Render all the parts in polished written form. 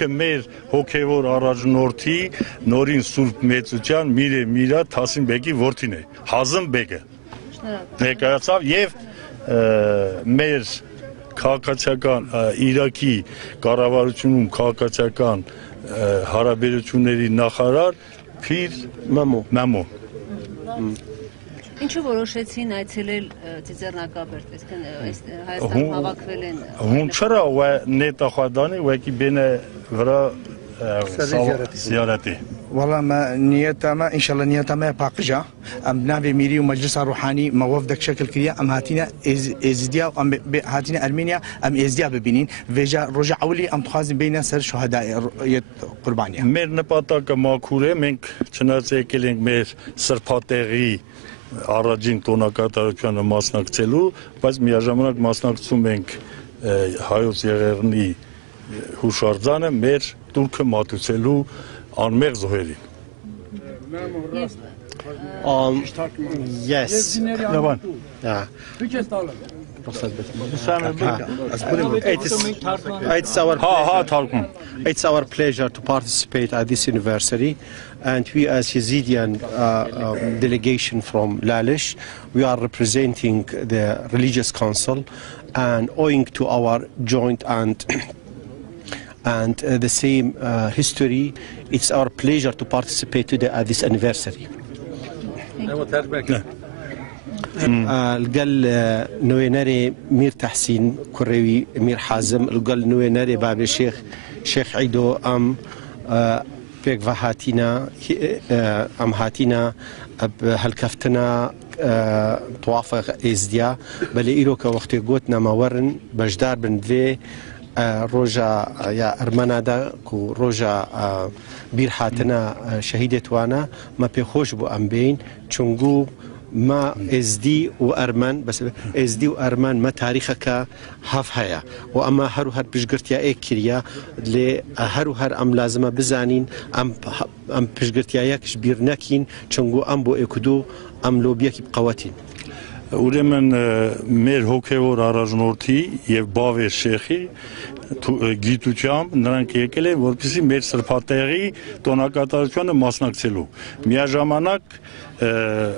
դիրքը մեր հոգևոր առաջնորդի նորին Սուրբ Մեծության Միրա Թասին բեկի որդին է, Հազմ բեկը ներկայացավ եւ մեր քաղաքացիական Իրաքի կառավարությունում քաղաքացիական հարաբերությունների նախարար Փիր Մամո Ինչու որոշեցին այցելել Ծիծեռնակաբերդ, այսինքն Հայաստան հավաքվել են Հունչրա ու նետախադանի وکی بین ورا زیارتی والله ما نيتنا ان شاء الله نيتنا باقجا ام نافي ميري ومجلس روحاني موافدك شكل كريا ام هاتينا ازديا ام هاتينا ارمينيا ام ازديا ببنين فيجا رجع اولي ام تخازن بين سر شهداء قربانيا մեր նպատակը մաքուր է մենք չնայած եկել ենք մեր սրբատեղի առաջին տոնակատարությանը մասնակցելու, բայց միաժամանակ մասնակցում ենք հայոց եղեռնի հուշարձանը մեր տուրքը մատուցելու անմեղ զոհերին։ Yes. Yeah. It's our pleasure to participate at this anniversary, and we as Yazidian delegation from Lalish, we are representing the religious council, and owing to our joint and the same history, it's our pleasure to participate today at this anniversary. القل نويناري مير تحسين كروي مير حازم القل نويناري باب الشيخ شيخ عيدو ام بيك فهاتينا ام هاتينا هالكفتنا توافق ازديا بل إيرو كوقت قوتنا مورن بجدار بن ذي روجا يا ارمنادا كو روجا بير حاتنا شهيدت وانا ما بيخوش بو ام بين چونگو ما ازدي وارمان بس ازدي وارمان ما تاريخك هاف هيا واما هرو هر بجرتيا اكريا ل هرو هر ام لازمه بزانين ام بجرتيا يكش بيرناكين چونگو ام بو اكدو ام لوبيك بقواتين Ուրեմն մեր հոգևոր առաջնորդի եւ Բավեր Շեխի գիտությամբ նրանք եկել են որպեսզի մեր սրբատեղի տոնակատարությանը մասնակցելու։ Միաժամանակ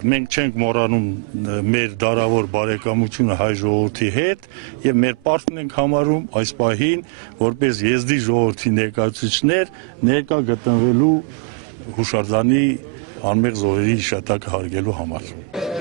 մենք չենք մոռանում մեր դարավոր բարեկամությունը հայ ժողովրդի հետ եւ մեր պարտքն ենք համարում այս պահին որպես եզդի ժողովրդի ներկայացուցիչներ ներկա գտնվելու հուշարձանի անմեղ զոհերի հիշատակը հարգելու համար։